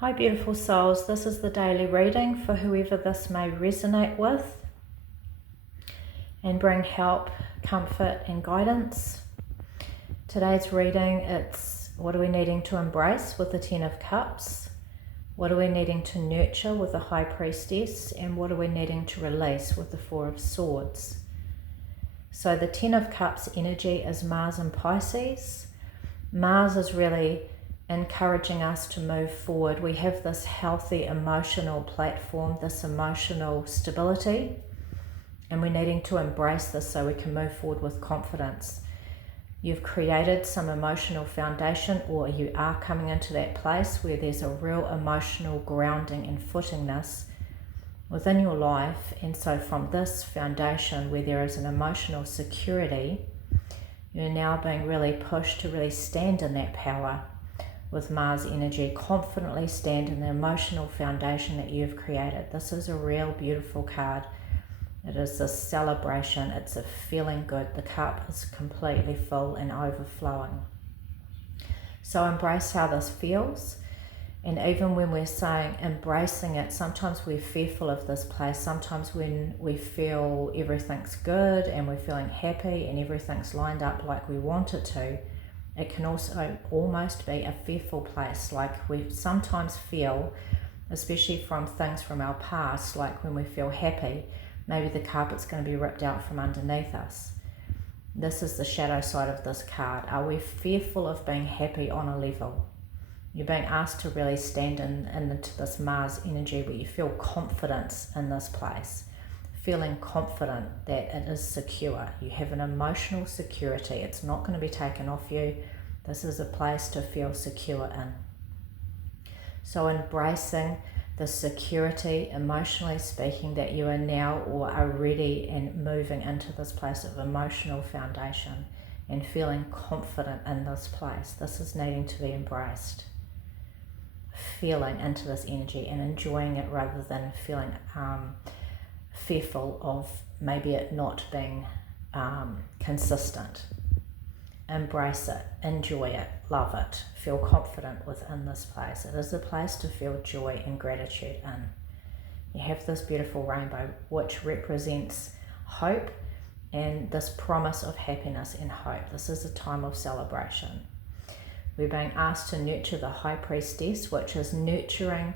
Hi beautiful souls, this is the daily reading for whoever this may resonate with and bring help, comfort and guidance. Today's reading, it's what are we needing to embrace with the Ten of Cups, what are we needing to nurture with the High Priestess, and what are we needing to release with the Four of Swords. So the Ten of Cups energy is Mars and Pisces. Mars is really encouraging us to move forward. We have this healthy emotional platform, this emotional stability, and we're needing to embrace this so we can move forward with confidence. You've created some emotional foundation, or you are coming into that place where there's a real emotional grounding and footingness within your life. And so from this foundation where there is an emotional security, you're now being really pushed to really stand in that power with Mars energy, confidently stand in the emotional foundation that you've created. This is a real beautiful card. It is a celebration. It's a feeling good. The cup is completely full and overflowing. So embrace how this feels. And even when we're saying embracing it, sometimes we're fearful of this place. Sometimes when we feel everything's good and we're feeling happy and everything's lined up like we want it to, it can also almost be a fearful place. Like we sometimes feel, especially from things from our past, like when we feel happy, maybe the carpet's going to be ripped out from underneath us. This is the shadow side of this card. Are we fearful of being happy on a level? You're being asked to really stand into this Mars energy where you feel confidence in this place. Feeling confident that it is secure. You have an emotional security. It's not going to be taken off you. This is a place to feel secure in. So embracing the security, emotionally speaking, that you are now or are ready and moving into this place of emotional foundation and feeling confident in this place. This is needing to be embraced. Feeling into this energy and enjoying it rather than feeling fearful of maybe it not being consistent. Embrace it, enjoy it, love it, feel confident within this place. It is a place to feel joy and gratitude in. You have this beautiful rainbow which represents hope and this promise of happiness and hope. This is a time of celebration. We're being asked to nurture the High Priestess, which is nurturing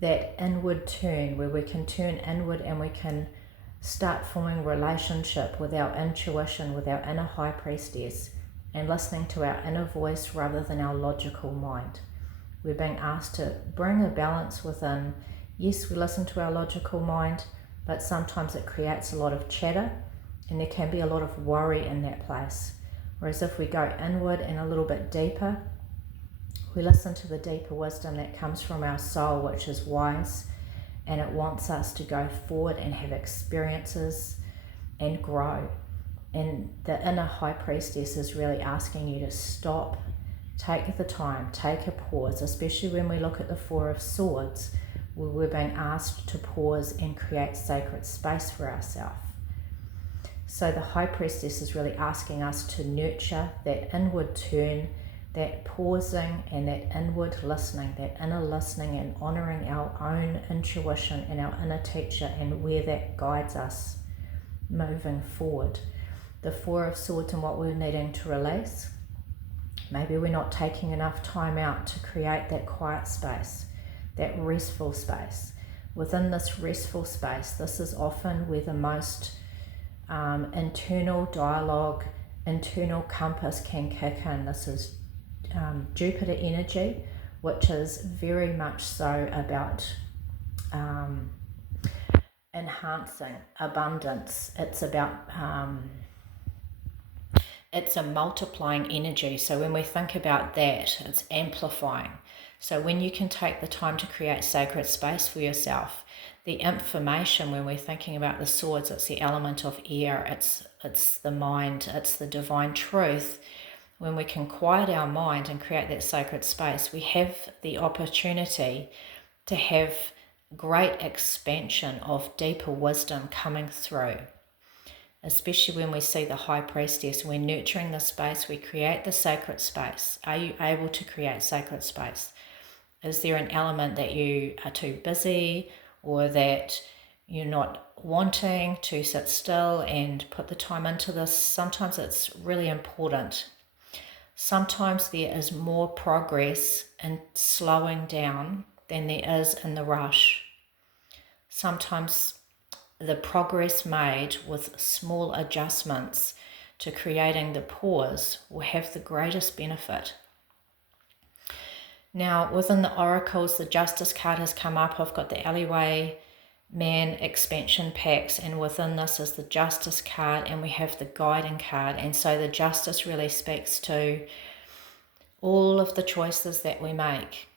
that inward turn where we can turn inward and we can start forming relationship with our intuition, with our inner High Priestess, and listening to our inner voice rather than our logical mind. We're being asked to bring a balance within. Yes, we listen to our logical mind, but sometimes it creates a lot of chatter and there can be a lot of worry in that place. Whereas if we go inward and a little bit deeper, we listen to the deeper wisdom that comes from our soul, which is wise, and it wants us to go forward and have experiences and grow. And the inner High Priestess is really asking you to stop, take the time, take a pause, especially when we look at the Four of Swords, where we're being asked to pause and create sacred space for ourselves. So the High Priestess is really asking us to nurture that inward turn, that pausing and that inward listening, that inner listening and honouring our own intuition and our inner teacher and where that guides us moving forward. The Four of Swords and what we're needing to release. Maybe we're not taking enough time out to create that quiet space, that restful space. Within this restful space, this is often where the most internal dialogue, internal compass can kick in. This is Jupiter energy, which is very much so about enhancing abundance. It's about it's a multiplying energy. So when we think about that, it's amplifying. So when you can take the time to create sacred space for yourself, the information, when we're thinking about the swords, it's the element of air, it's the mind, it's the divine truth. When we can quiet our mind and create that sacred space, we have the opportunity to have great expansion of deeper wisdom coming through. Especially when we see the High Priestess, we're nurturing the space, we create the sacred space. Are you able to create sacred space? Is there an element that you are too busy, or that you're not wanting to sit still and put the time into this? Sometimes it's really important. Sometimes there is more progress in slowing down than there is in the rush. Sometimes the progress made with small adjustments to creating the pause will have the greatest benefit. Now, within the oracles, the Justice card has come up. I've got the Alleyway Man expansion packs, and within this is the Justice card, and we have the Guiding card. And so the Justice really speaks to all of the choices that we make,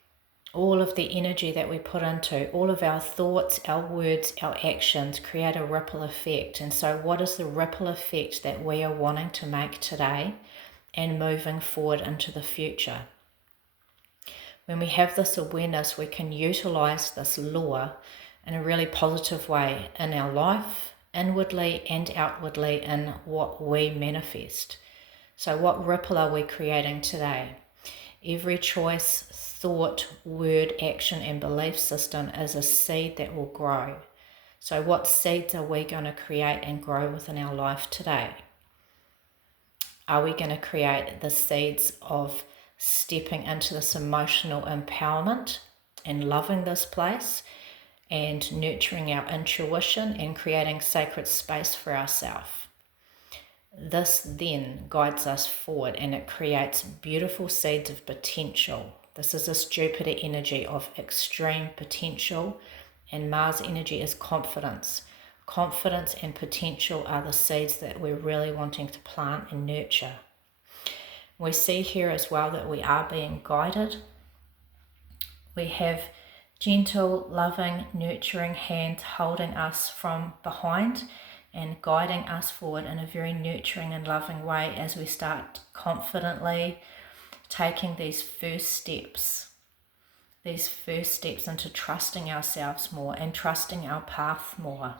all of the energy that we put into, all of our thoughts, our words, our actions create a ripple effect. And so what is the ripple effect that we are wanting to make today and moving forward into the future? When we have this awareness, we can utilize this law in a really positive way in our life, inwardly and outwardly, in what we manifest. So what ripple are we creating today? Every choice, thought, word, action, and belief system is a seed that will grow. So what seeds are we going to create and grow within our life today? Are we going to create the seeds of stepping into this emotional empowerment and loving this place and nurturing our intuition and creating sacred space for ourselves? This then guides us forward, and it creates beautiful seeds of potential. This is this Jupiter energy of extreme potential, and Mars energy is confidence. Confidence and potential are the seeds that we're really wanting to plant and nurture. We see here as well that we are being guided. We have gentle, loving, nurturing hand holding us from behind and guiding us forward in a very nurturing and loving way as we start confidently taking these first steps into trusting ourselves more and trusting our path more.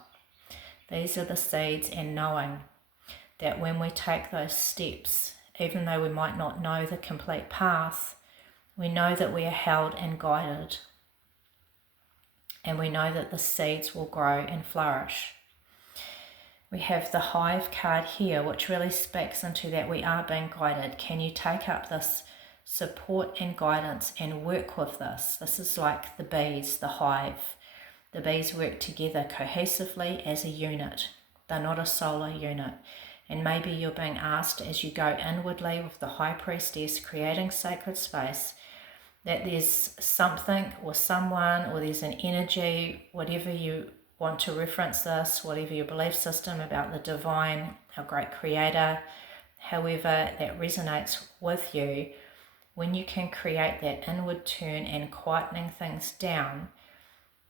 These are the seeds, and knowing that when we take those steps, even though we might not know the complete path, we know that we are held and guided, and we know that the seeds will grow and flourish. We have the Hive card here, which really speaks into that we are being guided. Can you take up this support and guidance and work with this? This is like the bees, the hive. The bees work together cohesively as a unit. They're not a solo unit. And maybe you're being asked as you go inwardly with the High Priestess, creating sacred space, that there's something or someone, or there's an energy, whatever you want to reference this, whatever your belief system about the divine, our great creator, however that resonates with you, when you can create that inward turn and quietening things down,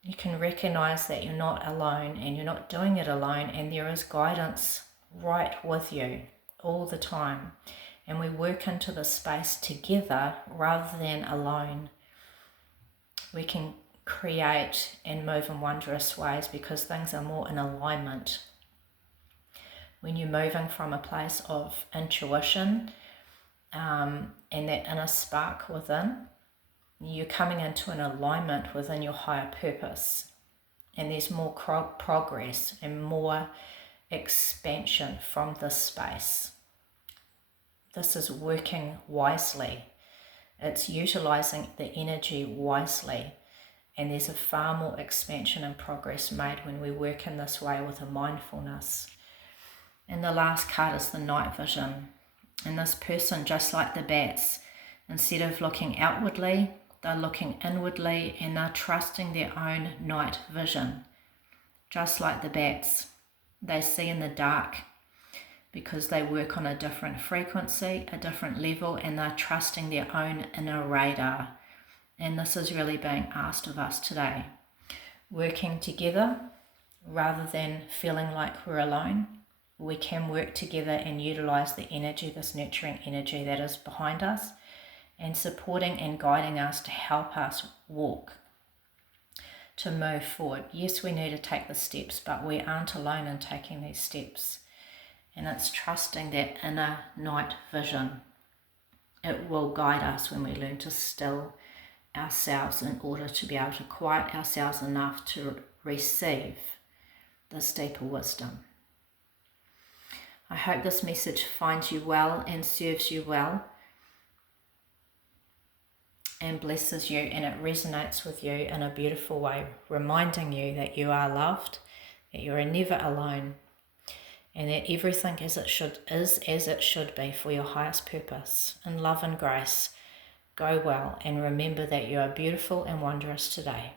you can recognize that you're not alone and you're not doing it alone, and there is guidance right with you all the time. And we work into the space together rather than alone. We can create and move in wondrous ways because things are more in alignment. When you're moving from a place of intuition and that inner spark within, you're coming into an alignment within your higher purpose, and there's more progress and more expansion from this space. This is working wisely. It's utilizing the energy wisely. And there's a far more expansion and progress made when we work in this way with a mindfulness. And the last card is the night vision. And this person, just like the bats, instead of looking outwardly, they're looking inwardly, and they're trusting their own night vision. Just like the bats, they see in the dark because they work on a different frequency, a different level, and they're trusting their own inner radar. And this is really being asked of us today. Working together rather than feeling like we're alone. We can work together and utilize the energy, this nurturing energy that is behind us, and supporting and guiding us to help us walk, to move forward. Yes, we need to take the steps, but we aren't alone in taking these steps. And it's trusting that inner night vision. It will guide us when we learn to still ourselves in order to be able to quiet ourselves enough to receive this deeper wisdom. I hope this message finds you well and serves you well and blesses you, and it resonates with you in a beautiful way, reminding you that you are loved, that you are never alone, and that everything is as it should be for your highest purpose. In love and grace, go well, and remember that you are beautiful and wondrous today.